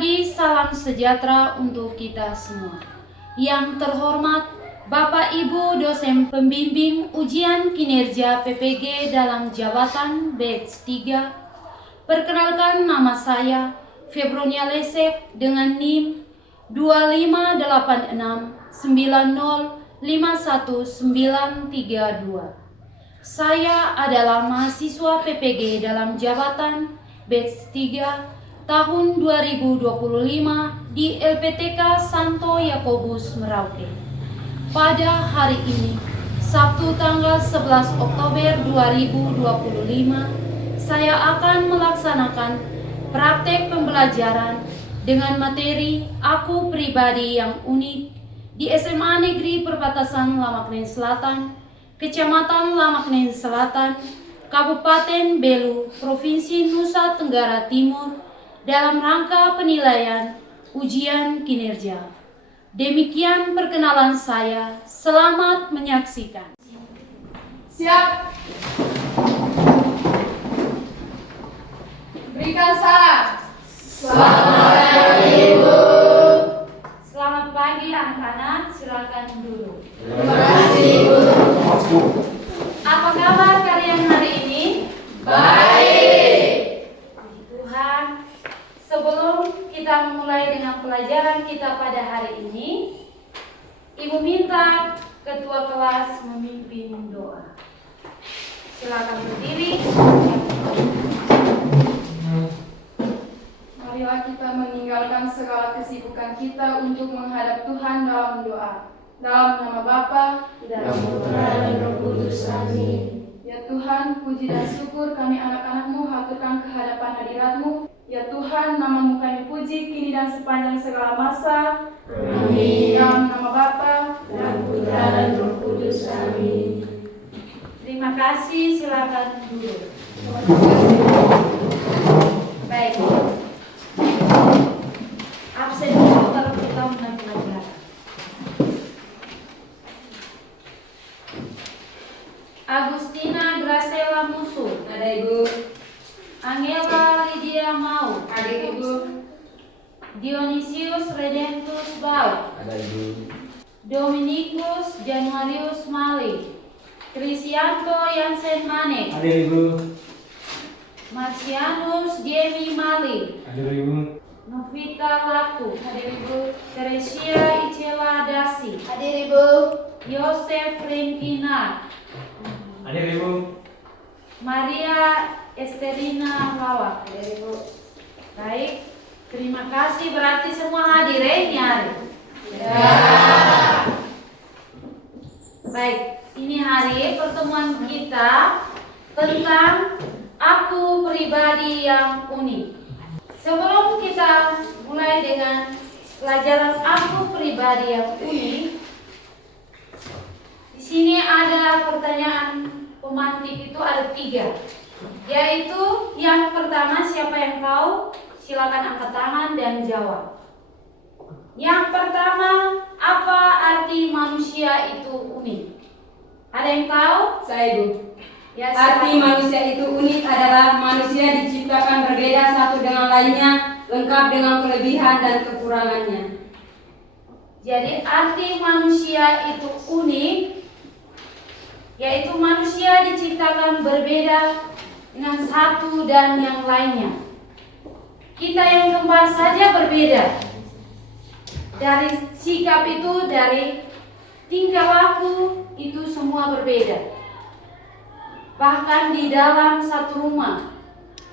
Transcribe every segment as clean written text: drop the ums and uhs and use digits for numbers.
pagi, salam sejahtera untuk kita semua. Yang terhormat Bapak Ibu dosen pembimbing ujian kinerja PPG dalam jabatan batch 3. Perkenalkan, nama saya Febronia Lesek dengan NIM 25890519932. Saya adalah mahasiswa PPG dalam jabatan batch 3 tahun 2025 di LPTK Santo Yakobus Merauke. Pada hari ini, Sabtu tanggal 11 Oktober 2025, saya akan melaksanakan praktek pembelajaran dengan materi Aku Pribadi yang Unik di SMA Negeri Perbatasan Lamaknen Selatan, Kecamatan Lamaknen Selatan, Kabupaten Belu, Provinsi Nusa Tenggara Timur, dalam rangka penilaian ujian kinerja. Demikian perkenalan saya. Selamat menyaksikan. Siap. Berikan salam. Selamat pagi, Ibu. Selamat pagi anak-anak, silakan duduk. Terima kasih, Ibu. Apa kabar kalian hari ini? Baik. Puji Tuhan. Sebelum kita memulai dengan pelajaran kita pada hari ini, Ibu minta ketua kelas memimpin doa. Silakan berdiri. Marilah kita meninggalkan segala kesibukan kita untuk menghadap Tuhan dalam doa. Dalam nama Bapa Dan Putra dan Roh Kudus. Amin. Ya Tuhan, puji dan syukur kami anak-anak-Mu haturkan kehadapan hadirat-Mu. Ya Tuhan, nama-Mu kami puji kini dan sepanjang segala masa. Amin. Dalam nama Bapa Dan Putra dan Roh Kudus. Amin. Terima kasih, silakan duduk. Baik. Absen dulu kalau kita mulai pelajaran. Agustina Gracela Musuh. Ada Ibu. Angela Lydia Mau. Ada Ibu. Dionysius Redentus Bau. Ada Ibu. Dominikus Januarius Mali. Krisianto Yansen Mane. Ada Ibu. Marcianus Jamie Mali. Ada Ibu. Novita Laku. Hadir Ibu. Teresia Icela Dasi. Hadir, Ibu. Yosef Renkina. Ada Ibu. Maria Esterina Lawak. Hadir Ibu. Baik. Terima kasih, berarti semua hadir ini hari. Ya. Baik, ini hari pertemuan kita tentang Aku Pribadi yang Unik. Sebelum kita mulai dengan pelajaran Aku Pribadi yang Unik, di sini ada pertanyaan pemantik, itu ada 3, yaitu yang pertama, siapa yang tahu? Silakan angkat tangan dan jawab. Yang pertama, apa arti manusia itu unik? Ada yang tahu? Saya Ibu. Ya, Arti silakan. manusia itu unik adalah manusia diciptakan berbeda satu dengan lainnya, lengkap dengan kelebihan dan kekurangannya. Jadi arti manusia itu unik, yaitu manusia diciptakan berbeda dengan satu dan yang lainnya. Kita yang kembar saja berbeda. Dari sikap itu, dari tingkah laku itu semua berbeda. Bahkan di dalam satu rumah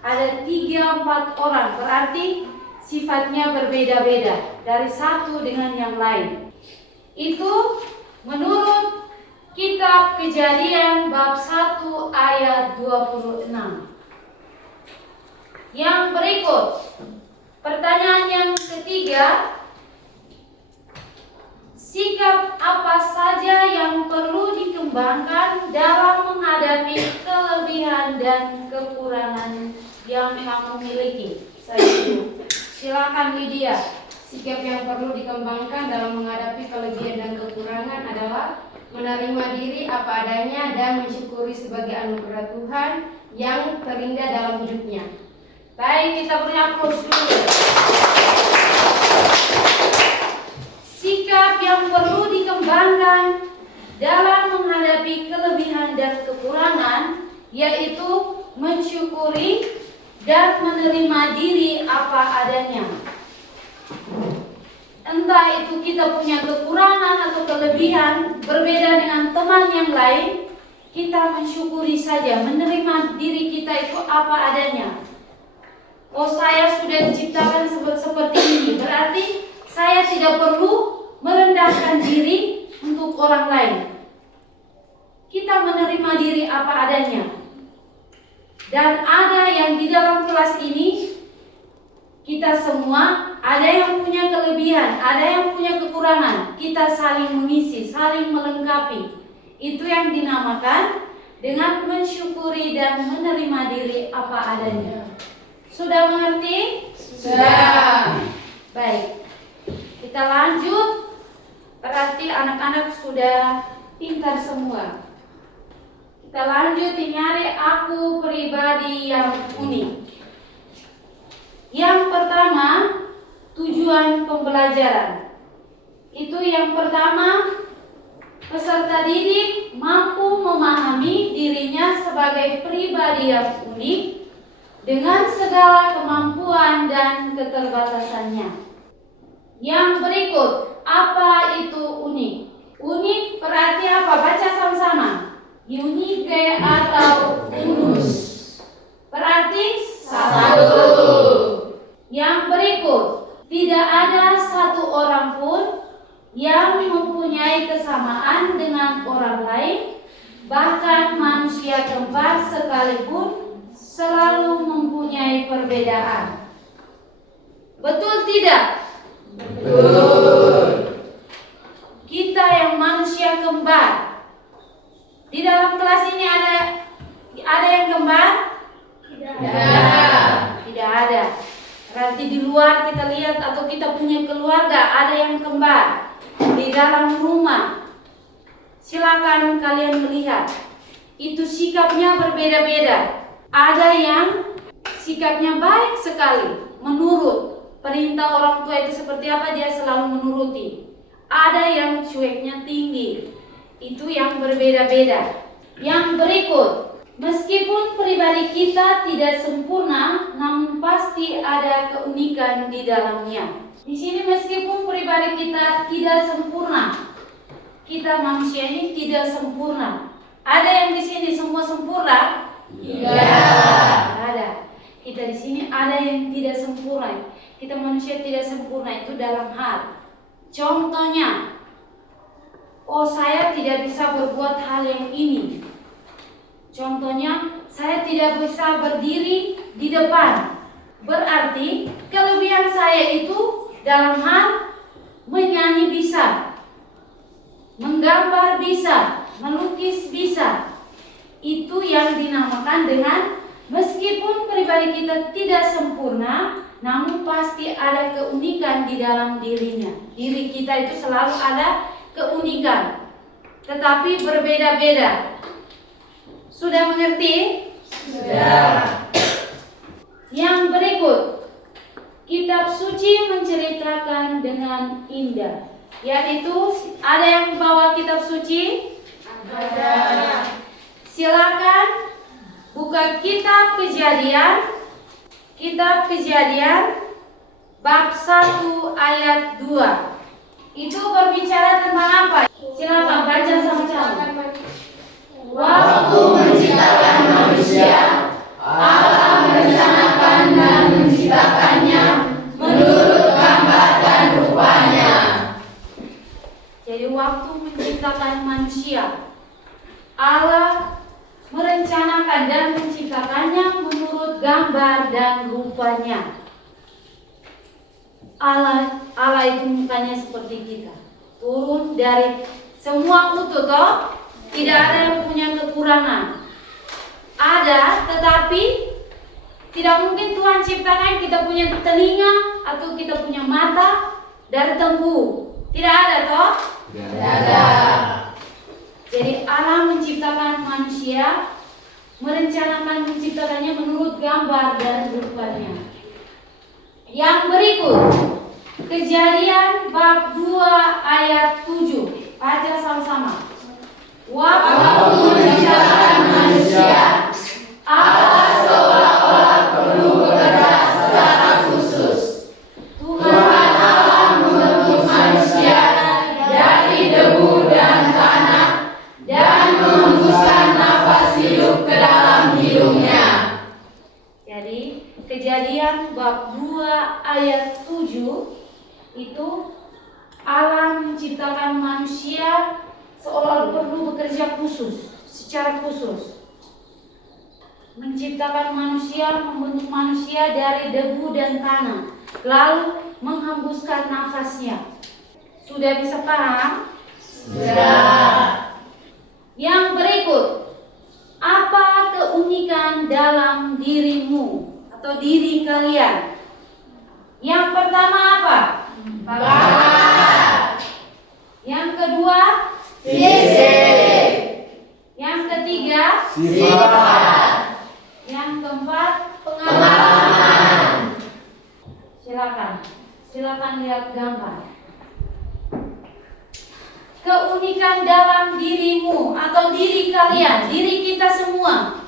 ada 3-4 orang, berarti sifatnya berbeda-beda dari satu dengan yang lain. Itu menurut Kitab Kejadian bab 1 ayat 26. Yang berikut, pertanyaan yang ketiga, sikap apa saja yang perlu dikembangkan dalam menghadapi kelebihan dan kekurangan yang kamu miliki? Silakan Lydia. Sikap yang perlu dikembangkan dalam menghadapi kelebihan dan kekurangan adalah menerima diri apa adanya dan mensyukuri sebagai anugerah Tuhan yang terindah dalam hidupnya. Baik, kita beri aplaus dulu. dan kekurangan, yaitu mensyukuri dan menerima diri apa adanya. Entah itu kita punya kekurangan atau kelebihan, berbeda dengan teman yang lain, kita mensyukuri saja, menerima diri kita itu apa adanya. Oh, saya sudah diciptakan seperti ini, berarti saya tidak perlu merendahkan diri untuk orang lain. Kita menerima diri apa adanya. Dan ada yang di dalam kelas ini, kita semua ada yang punya kelebihan, ada yang punya kekurangan. Kita saling mengisi, saling melengkapi. Itu yang dinamakan dengan mensyukuri dan menerima diri apa adanya. Sudah mengerti? Sudah. Baik. Kita lanjut. Berarti anak-anak sudah pintar semua. Kita lanjut nyari aku pribadi yang unik. Yang pertama, tujuan pembelajaran. Itu yang pertama, peserta didik mampu memahami dirinya sebagai pribadi yang unik dengan segala kemampuan dan keterbatasannya. Yang berikut, apa itu unik? Unik berarti apa? Baca sama-sama. Unique atau unus berarti satu. Yang berikut, tidak ada satu orang pun yang mempunyai kesamaan dengan orang lain, bahkan manusia kembar sekalipun selalu mempunyai perbedaan. Betul tidak? Betul. Kita yang manusia kembar. Di dalam kelas ini ada yang kembar? Tidak ada. Berarti di luar kita lihat atau kita punya keluarga ada yang kembar. Di dalam rumah, silakan kalian melihat. Itu sikapnya berbeda-beda. Ada yang sikapnya baik sekali, menurut perintah orang tua itu seperti apa dia selalu menuruti. Ada yang cueknya tinggi, itu yang berbeda-beda. Yang berikut, meskipun pribadi kita tidak sempurna, namun pasti ada keunikan di dalamnya. Di sini meskipun pribadi kita tidak sempurna, kita manusia ini tidak sempurna. Ada yang di sini semua sempurna? Ada. Kita di sini ada yang tidak sempurna. Kita manusia tidak sempurna itu dalam hal. Contohnya, oh saya tidak bisa berbuat hal yang ini. Contohnya, saya tidak bisa berdiri di depan. Berarti kelebihan saya itu dalam hal menyanyi bisa, menggambar bisa, melukis bisa. Itu yang dinamakan dengan meskipun pribadi kita tidak sempurna, namun pasti ada keunikan di dalam dirinya. Diri kita itu selalu ada keunikan, tetapi berbeda-beda. Sudah mengerti? Sudah. Yang berikut, kitab suci menceritakan dengan indah. Yaitu ada yang bawa kitab suci? Ada. Silakan buka kitab Kejadian. Kitab Kejadian bab 1 ayat 2. Itu berbicara tentang apa? Silakan baca sama-sama. Waktu menciptakan manusia, Allah merencanakan dan menciptakannya menurut gambar dan rupanya. Jadi waktu menciptakan manusia, Allah merencanakan dan menciptakannya menurut gambar dan rupanya. Allah itu mukanya seperti kita, turun dari semua utuh toh, tidak ada yang punya kekurangan. Ada, tetapi tidak mungkin Tuhan ciptakan kita punya telinga atau kita punya mata dari tebu. Tidak ada toh? Tidak ada. Jadi Allah menciptakan manusia, merencanakan menciptakannya menurut gambar dan rupanya. Yang berikut, Kejadian bab 2 ayat 7. Baca sama-sama. Waktu menciptakan manusia, Allah seolah-olah perlu bekerja secara khusus. Tuhan Allah membentuk manusia dari debu dan tanah dan menghembuskan nafas hidup ke dalam hidungnya. Jadi, Kejadian bab 2 ayat 7 itu Allah menciptakan manusia seolah perlu bekerja khusus, secara khusus. Menciptakan manusia, membentuk manusia dari debu dan tanah, lalu menghembuskan nafasnya. Sudah bisa paham? Sudah. Yang berikut, apa keunikan dalam dirimu atau diri kalian? Yang pertama apa? Bakat. Yang kedua, Fisik. yang ketiga, Sifat. yang keempat, Pengalaman. Silakan lihat gambar. Keunikan dalam dirimu atau diri kalian, diri kita semua.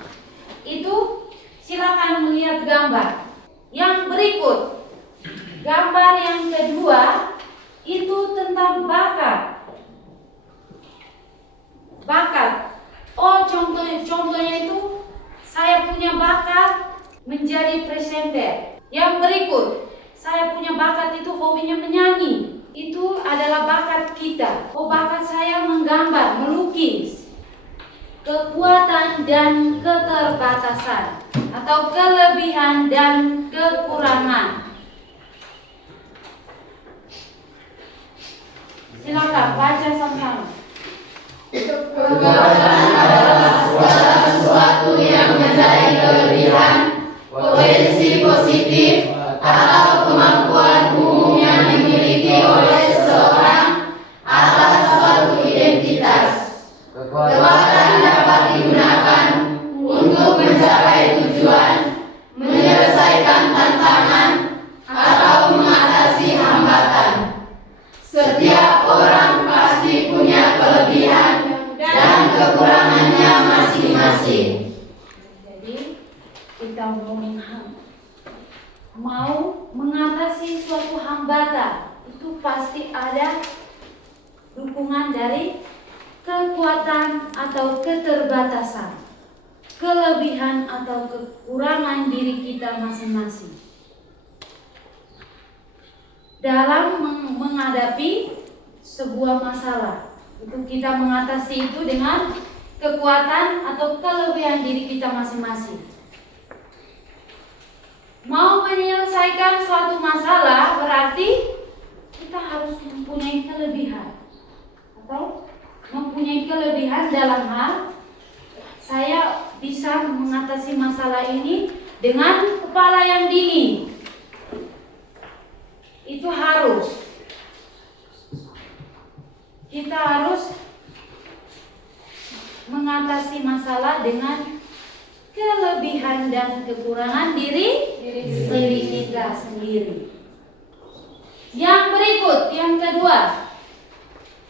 Itu silakan melihat gambar. Yang berikut, gambar yang kedua itu tentang bakat. Oh, contohnya itu saya punya bakat menjadi presenter. Yang berikut, saya punya bakat itu hobinya menyanyi. Itu adalah bakat kita. Oh, bakat saya menggambar, melukis. Kekuatan dan keterbatasan atau kelebihan dan kekurangan. Silakan baca sama-sama. Kekuatan adalah segala sesuatu yang menjadi kelebihan, potensi positif, atau kemampuan umum yang dimiliki oleh seseorang atas suatu identitas. Kekuatan dapat digunakan untuk mencapai tujuan, menyelesaikan tantangan, atau mengatasi hambatan. Setiap orang pasti punya kelebihan dan kekurangannya masing-masing. Jadi kita mau mengatasi suatu hambatan, itu pasti ada dukungan dari kekuatan atau keterbatasan, kelebihan atau kekurangan diri kita masing-masing. Dalam menghadapi sebuah masalah, itu kita mengatasi itu dengan kekuatan atau kelebihan diri kita masing-masing. Mau menyelesaikan suatu masalah berarti kita harus mempunyai kelebihan atau mempunyai kelebihan dalam hal saya bisa mengatasi masalah ini dengan kepala yang dingin. Itu harus. Kita harus mengatasi masalah dengan kelebihan dan kekurangan diri kita sendiri. Yang berikut, yang kedua,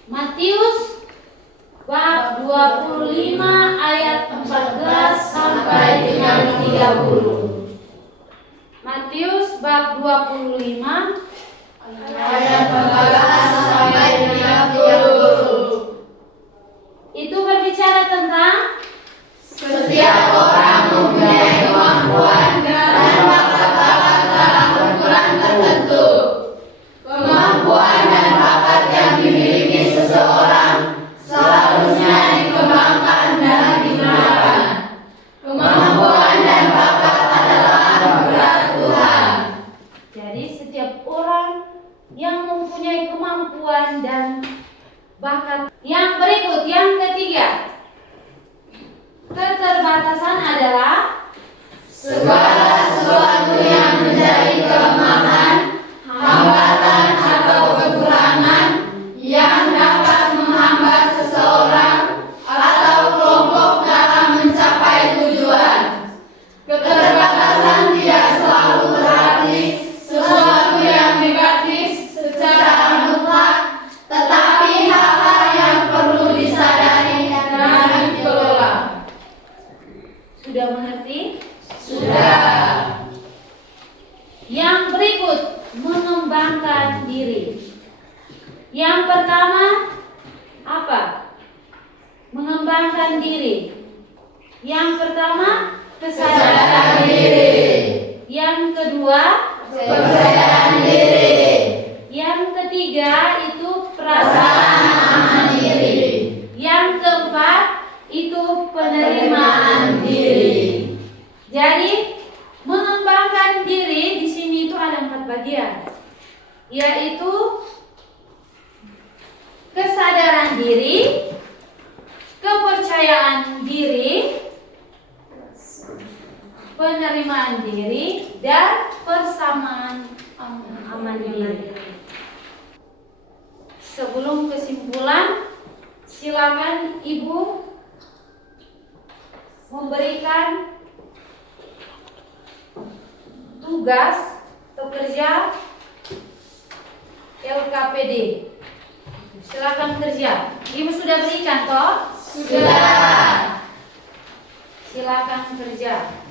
Matius bab 25 ayat 14 sampai dengan 30. Matius bab 25 Ayat 14 sampai 30. itu berbicara tentang Setiap orang mempunyai kemampuan dan bakat-bakat dalam ukuran tertentu. Kemampuan dan bakat yang dimiliki seseorang seharusnya dikembangkan dan digunakan. Kemampuan dan bakat adalah anugerah Tuhan. Jadi setiap orang yang mempunyai kemampuan dan bakat. Yang berikut, yang ketiga, keterbatasan adalah Segala sesuatu yang menjadi kelemahan, hambatan atau kekurangan yang dapat menghambat seseorang atau kelompok dalam mencapai tujuan. Keterbatasan tidak selalu berarti sesuatu yang negatif secara mutlak, tetapi hal-hal yang perlu disadari dan Yang pertama apa? Mengembangkan diri. Yang pertama kesadaran diri. Yang kedua Kepercayaan diri. yang ketiga itu perasaan aman diri. Yang keempat itu penerimaan diri. Jadi mengembangkan diri di sini itu ada 4 bagian, yaitu kesadaran diri, kepercayaan diri, penerimaan diri, dan persamaan aman diri. Sebelum kesimpulan, silakan Ibu memberikan tugas atau kerja LKPD. Silakan kerja. Ibu sudah berikan toh? Sudah. Silakan kerja.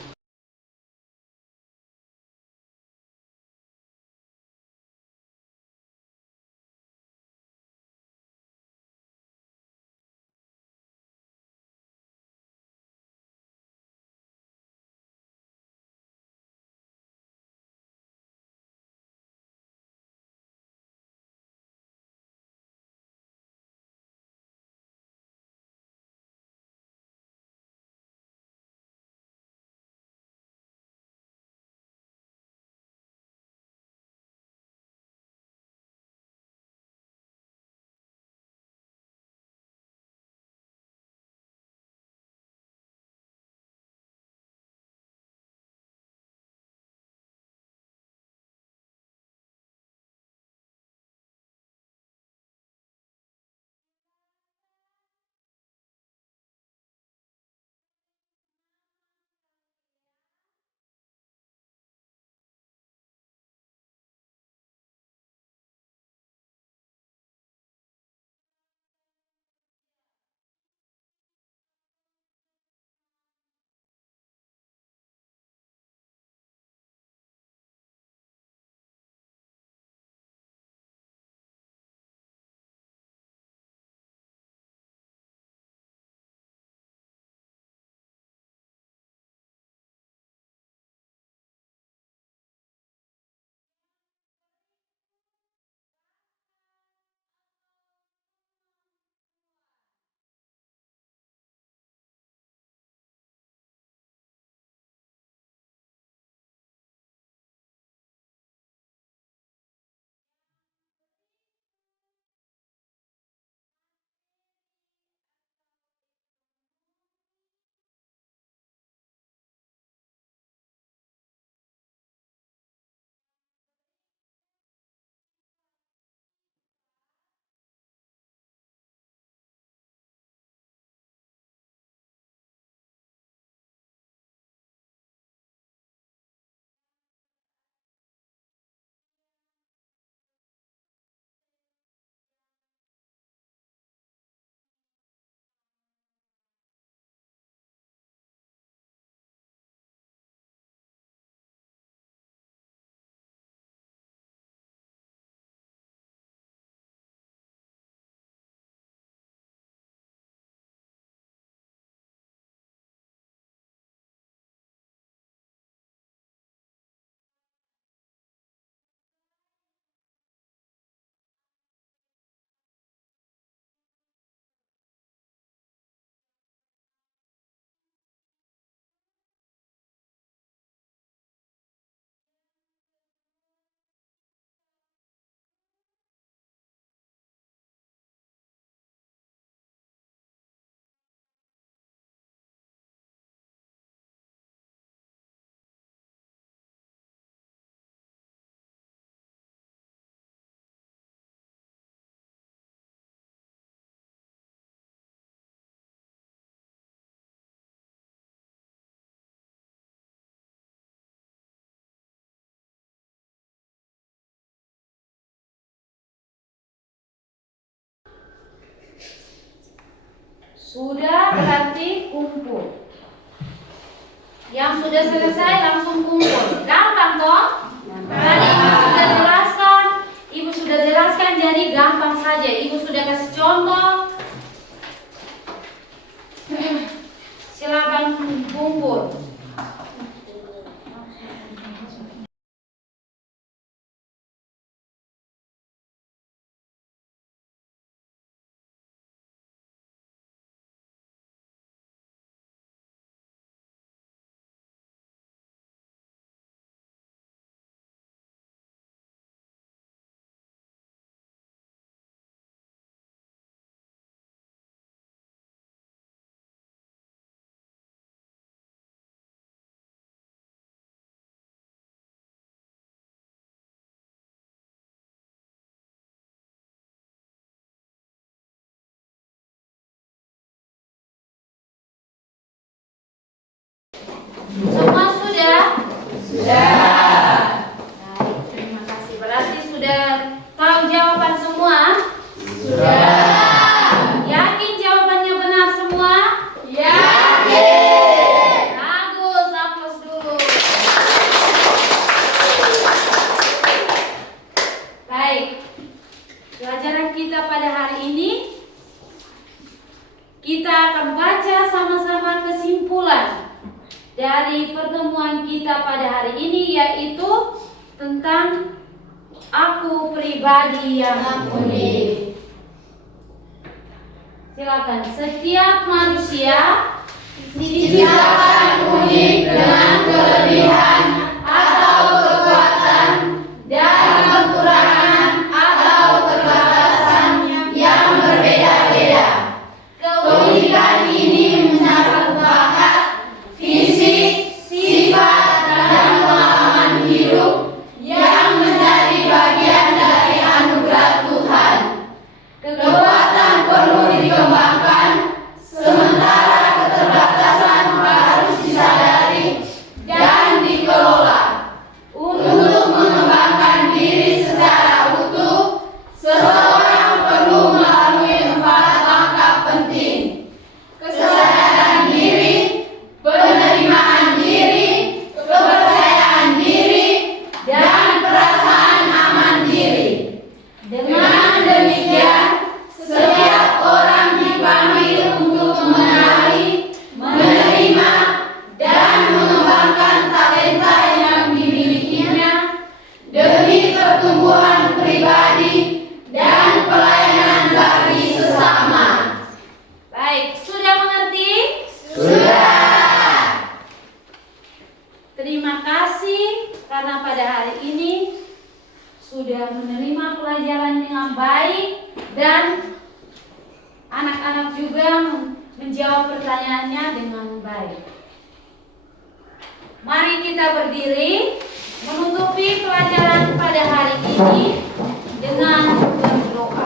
Sudah berarti kumpul. Yang sudah selesai langsung kumpul. Gampang toh? Tadi Ibu sudah jelaskan. Ibu sudah jelaskan. Jadi jadi gampang saja. Ibu sudah kasih contoh. Silakan kumpul. Semua sudah? Sudah. Baik, terima kasih. Berarti sudah tahu jawaban semua? Sudah. Yakin jawabannya benar semua? Yakin. Bagus, aplaus dulu. Baik. Pelajaran kita pada hari ini, kita akan baca sama-sama kesimpulan dari pertemuan kita pada hari ini, yaitu tentang aku pribadi yang unik. Silakan. Setiap manusia diciptakan unik dengan kelebihan atau kekuatan dan kekurangan atau keterbatasan yang berbeda-beda. Keunikan ini mencakup bakat, fisik, sifat, dan pengalaman hidup yang menjadi bagian dari anugerah Tuhan. Kekuatan perlu dikembangkan, sementara keterbatasan harus disadari dan dikelola. Untuk mengembangkan diri secara utuh, seseorang perlu melalui 4 langkah penting: kesadaran diri, penerimaan diri, kepercayaan diri, dan perasaan aman diri. Dengan demikian, setiap orang dipanggil untuk mengenali, menerima, dan mengembangkan talenta yang dimilikinya demi pertumbuhan pribadi dan pelayanan bagi sesama. Baik, sudah mengerti? Sudah. Terima kasih karena pada hari ini sudah menerima pelajaran dengan baik dan anak-anak juga menjawab pertanyaannya dengan baik. Mari kita berdiri menutupi pelajaran pada hari ini dengan berdoa.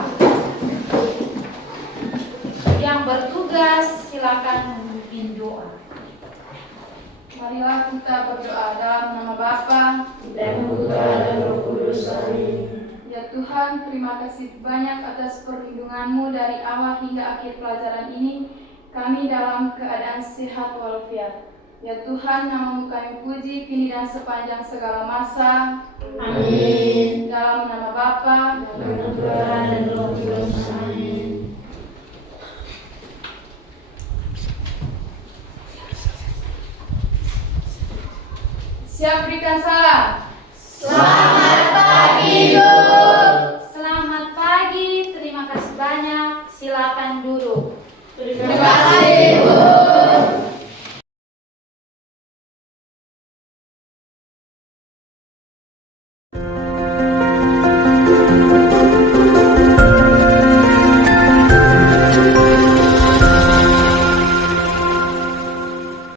Yang bertugas silakan memimpin doa. Marilah kita berdoa dalam nama Bapa dan Putra dan Roh Kudus. Amin. Ya Tuhan, terima kasih banyak atas perlindungan-Mu dari awal hingga akhir pelajaran ini. Kami dalam keadaan sehat walafiat. Ya Tuhan, nama-Mu kami puji kini dan sepanjang segala masa. Amin. Dalam nama Bapa Dan Putra dan Roh Kudus. Amin. Siap berikan salam.